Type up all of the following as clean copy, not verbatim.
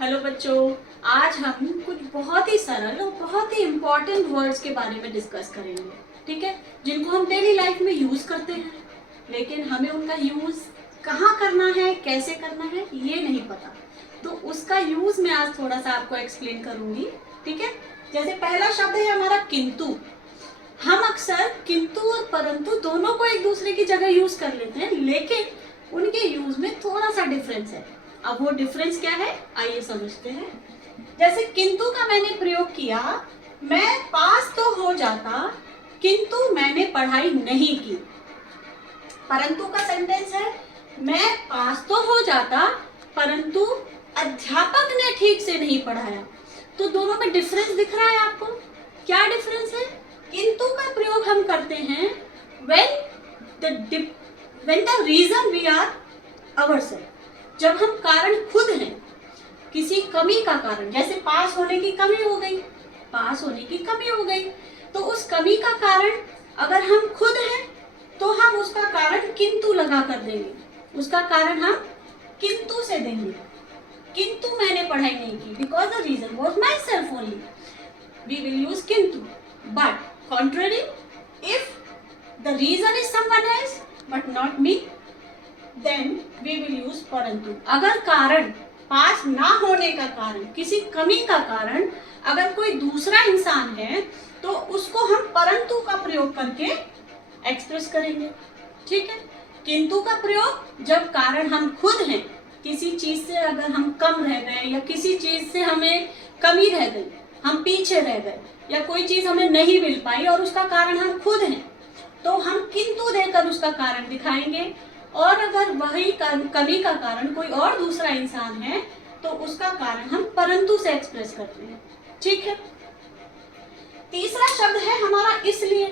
Hello बच्चों, आज हम कुछ बहुत ही सरल और बहुत ही इम्पोर्टेंट वर्ड्स के बारे में डिस्कस करेंगे। ठीक है, जिनको हम डेली लाइफ में यूज करते हैं, लेकिन हमें उनका यूज कहाँ करना है, कैसे करना है, ये नहीं पता। तो उसका यूज मैं आज थोड़ा सा आपको एक्सप्लेन करूंगी। ठीक है, जैसे पहला शब्द है हमारा किंतु। हम अक्सर किंतु और परंतु दोनों को एक दूसरे की जगह यूज कर लेते हैं, लेकिन उनके यूज में थोड़ा सा डिफरेंस है। अब वो डिफरेंस क्या है, आइए समझते हैं। जैसे किंतु का मैंने प्रयोग किया, मैं पास तो हो जाता किंतु मैंने पढ़ाई नहीं की। परंतु का सेंटेंस है, मैं पास तो हो जाता परंतु अध्यापक ने ठीक से नहीं पढ़ाया। तो दोनों में डिफरेंस दिख रहा है आपको? क्या डिफरेंस है? किंतु का प्रयोग हम करते हैं when the reason we are ourselves, जब हम कारण खुद हैं, किसी कमी का कारण, जैसे पास होने की कमी हो गई, पास होने की कमी हो गई, तो उस कमी का कारण अगर हम खुद हैं तो हम उसका कारण किंतु लगा कर देंगे, उसका कारण हम किंतु से देंगे। किंतु मैंने पढ़ाई नहीं की, because the reason was myself only, we will use किंतु। But contrary, if the reason is someone else but not me, then we will use परंतु। अगर कारण, पास ना होने का कारण, किसी कमी का कारण अगर कोई दूसरा इंसान है, तो उसको हम परंतु का प्रयोग करके एक्सप्रेस करेंगे। ठीक है, किंतु का प्रयोग जब कारण हम खुद हैं, किसी चीज से अगर हम कम रह गए या किसी चीज से हमें कमी रह गई, हम पीछे रह गए, या कोई चीज हमें नहीं मिल पाई और उसका कारण हम खुद हैं, तो हम किंतु देकर उसका कारण दिखाएंगे। और अगर वही कमी का कारण कोई और दूसरा इंसान है, तो उसका कारण हम परंतु से एक्सप्रेस करते हैं। ठीक है, तीसरा शब्द है हमारा इसलिए।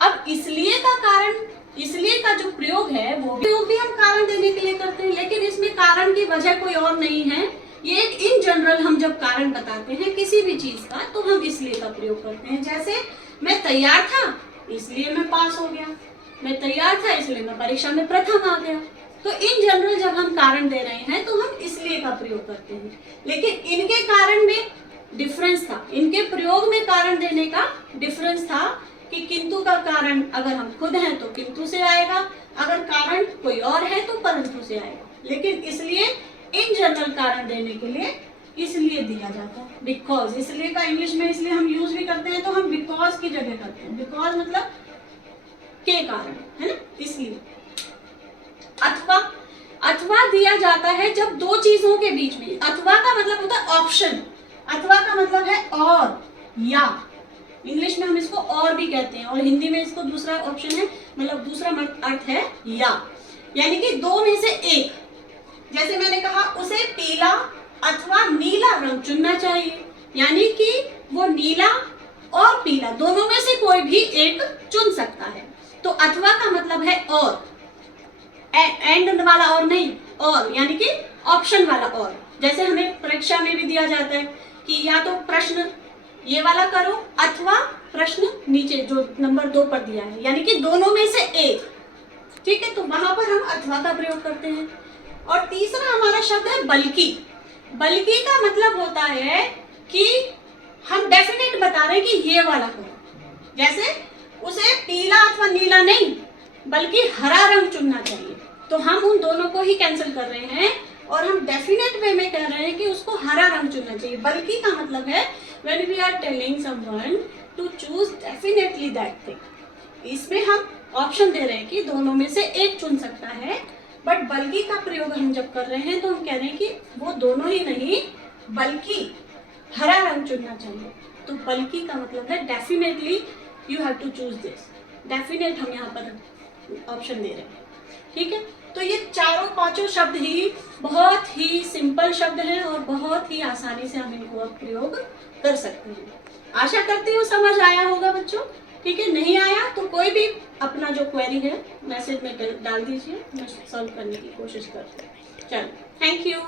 अब इसलिए का कारण, इसलिए का जो प्रयोग है वो प्रयोग भी हम कारण देने के लिए करते हैं, लेकिन इसमें कारण की वजह कोई और नहीं है। ये एक इन जनरल हम जब कारण बताते हैं किसी भी चीज का, तो हम इसलिए का प्रयोग करते हैं। जैसे मैं तैयार था इसलिए मैं पास हो गया, मैं तैयार था इसलिए मैं परीक्षा में प्रथम आ गया। तो इन जनरल जब हम कारण दे रहे हैं तो हम इसलिए का प्रयोग करते हैं, लेकिन इनके कारण में डिफरेंस था, इनके प्रयोग में कारण देने का डिफरेंस था कि किंतु का कारण अगर हम खुद हैं तो किंतु से आएगा, अगर कारण कोई और है तो परंतु से आएगा। लेकिन इसलिए इन जनरल कारण देने के लिए इसलिए दिया जाता है। बिकॉज, इसलिए का इंग्लिश में इसलिए हम यूज भी करते हैं, तो हम बिकॉज की जगह करते हैं। बिकॉज मतलब के कारण, है ना, इसलिए। अथवा, अथवा दिया जाता है जब दो चीजों के बीच में। अथवा का मतलब होता है ऑप्शन, अथवा का मतलब है और या। इंग्लिश में हम इसको और भी कहते हैं, और हिंदी में इसको दूसरा ऑप्शन है, मतलब दूसरा अर्थ है या, यानी कि दो में से एक। जैसे मैंने कहा उसे पीला अथवा नीला रंग चुनना चाहिए, यानी कि वो नीला और पीला दोनों में से कोई भी एक चुन सकता है। तो अथवा का मतलब है और, एंड वाला और नहीं, और यानी कि ऑप्शन वाला और। जैसे हमें परीक्षा में भी दिया जाता है कि या तो प्रश्न ये वाला करो अथवा प्रश्न नीचे जो नंबर 2 पर दिया है, यानी कि दोनों में से एक। ठीक है, तो वहां पर हम अथवा का प्रयोग करते हैं। और तीसरा हमारा शब्द है बल्कि। बल्कि का मतलब होता है कि हम डेफिनेट बता रहे हैं कि ये वाला करो। जैसे उसे पीला अथवा नीला नहीं बल्कि हरा रंग चुनना चाहिए, तो हम उन दोनों को ही कैंसिल कर रहे हैं और हम डेफिनेट वे में कह रहे हैं कि उसको हरा रंग चुनना चाहिए। बल्कि का मतलब है when we are telling someone to choose definitely that thing, इसमें हम ऑप्शन दे रहे हैं कि दोनों में से एक चुन सकता है। बट बल्कि का प्रयोग हम जब कर रहे हैं तो हम कह रहे हैं कि वो दोनों ही नहीं बल्कि हरा रंग चुनना चाहिए। तो बल्कि का मतलब है definitely you have to choose this, definite हम यहाँ पर ऑप्शन दे रहे हैं। ठीक है, तो ये चारों पांचों शब्द ही बहुत ही सिंपल शब्द हैं और बहुत ही आसानी से हम इनको प्रयोग कर सकते हैं। आशा करती हूँ समझ आया होगा बच्चों। ठीक है, नहीं आया तो कोई भी अपना जो क्वेरी है मैसेज में डाल दीजिए, मैं सॉल्व करने की कोशिश करती हूँ। चलो, थैंक यू।